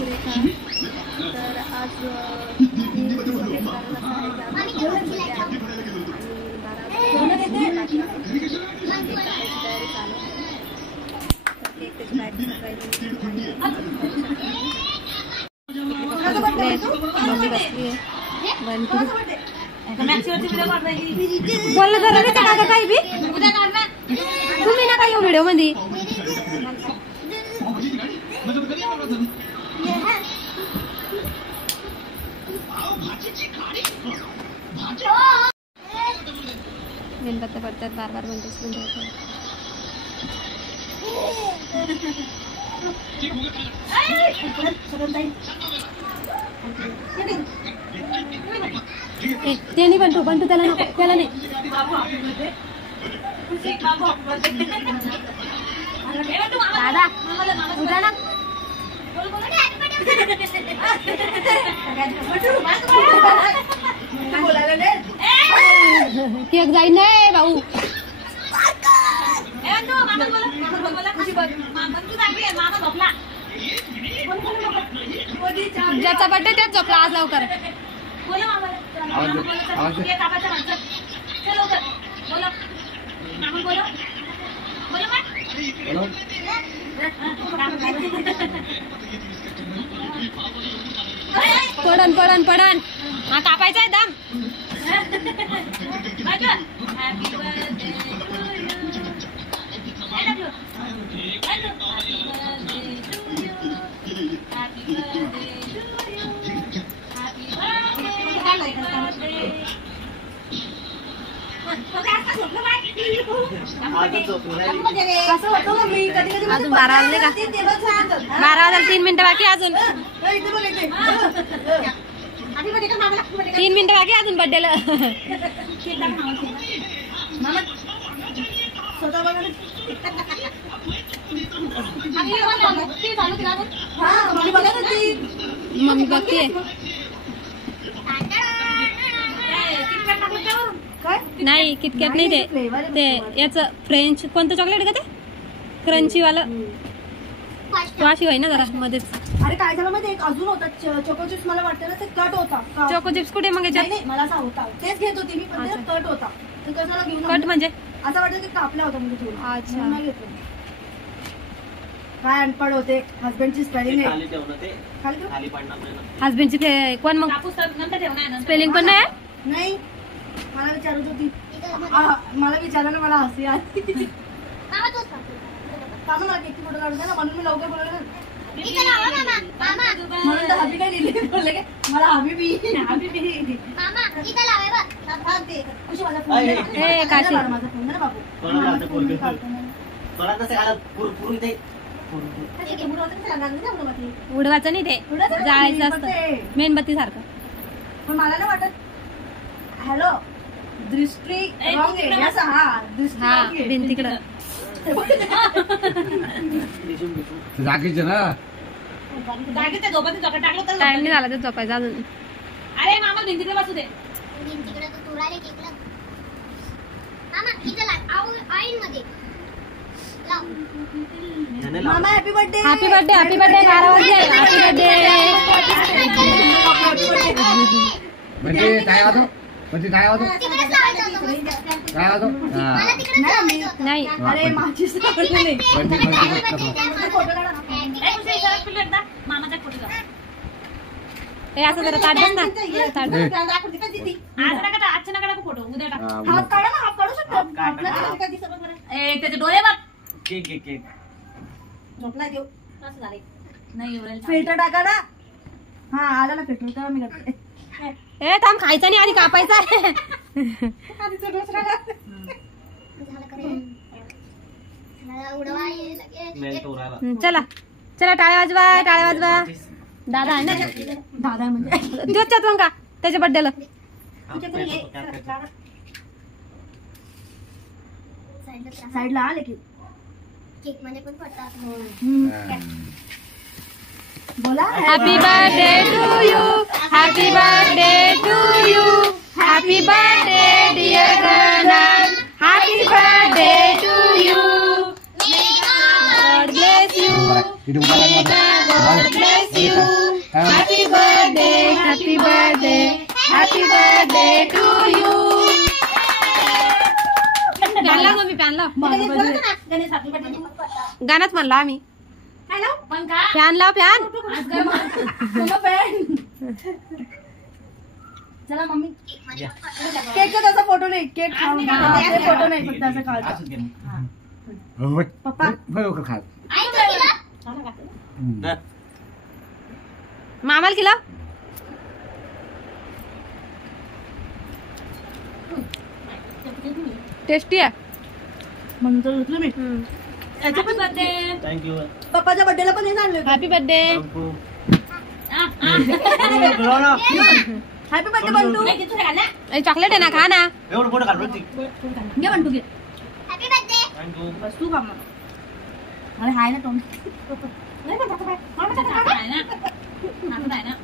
सुरेखा. तर आज मम्मी बसली आहे. बोललं जरा नाही का काही बी तुम्ही ना काही व्हिडिओ मध्ये मेणबत्त्या पडतात बार बार म्हणतेस ते नाही बनतो बनतो त्याला नको त्याला नाही दादा उद्या ना केक जाईन नाही भाऊ ज्याचा बड्डे त्याच झोपला आज लवकर पडन पडन पडन हा कापायचा आहे दम अजून 12 वाजले का 12 वाजले 3 मिनिटं बाकी अजून 3 मिनिटं बाकी अजून बड्डेला मम्मी बघते नाही किटकॅट नाही ते याचं फ्रेंच कोणतं चॉकलेट का ते क्रंची वाला वाशी होय ना जरा मध्येच. अरे काय झालं माहिती एक अजून होता चोको चिप्स मला वाटतं ना ते कट होता. चोको चिप्स कुठे मग याच्यात मला असा होता तेच घेत होती मी पण कट होता तर कशाला घेऊन कट म्हणजे असं वाटतं की कापला होता म्हणजे थोडं. अच्छा नाही घेतलं काय अनपड होते हस्बंडची स्पेलिंग आहे हस्बंडची कोण मग स्पेलिंग पण नाही नाही मला विचारत होती मला विचारलं ना मला हसी आली मला केकची फोटो काढून ना म्हणून मी लवकर बोलवलं म्हणून तर हबी काय लिहिले बोलले की मला हबी माझा फोन ना बाबू उडवायचं नाही ते जायचं असतं मेणबत्ती सारखं. पण मला ना वाटत हॅलो दृष्टी भिंतीकडं जागीचे ना टाइम नाही झाला ते झोपायचं अजून. अरे मामा भिंतीकडे बसू दे मामा happy birthday happy birthday happy birthday 12 वाजले हॅपी बर्थडे काय होतो काय होतो काय होतो नाही अरे माझी मामाचा फोटो हे असं जरा ताट बस ना ताट आजच्या नका फोटो उद्या टाक. हाफ काढा ना हाफ काढू शकतो त्याचे डोळे बघ केक झोपला घेऊ कसं झाले नाही फिल्टर टाका ना हा आला ना फिल्टर तर मी करते ए थांब खायचा नाही आधी कापायचा आहे चला चला टाळ्या वाजवा दादा आहे ना दादा म्हणजे तोच का त्याच्या बड्डेला साईडला आले की केक मध्ये पण पडतात बोला happy birthday to you happy birthday to you happy birthday dear Ganan happy birthday to you God bless you God bless you happy birthday to you. प्यान लाव मम्मी, प्यान लाव. Ganesh happy birthday. गाणंच म्हणला आम्ही. काय लावू? पण का? फॅन लाव, फॅन. आज काय मग? चला मम्मी केकचा तसा फोटो नाही, केक खाऊन फोटो नाही, फक्त असं खायचं. असंच घे मग. पप्पा बरोबर खा. मामाला केलं. टेस्टी आहे. म्हणून तर घेतलं मी. याचं पण birthday. थँक्यू. पप्पाच्या बर्थडेला पण हे आणलं होतं. Happy birthday. हॅपी बर्थडे बंटू. नाही, तिथून घाला. चॉकलेट आहे ना, खा ना. एवढं फोटो काढ बरं ती. घे बंटू घे. Happy birthday. थँक्यू. बस तू खा मग. अरे हाय ना तोंड. नाही, पण आता काय? आता आहे ना. आता आहे ना.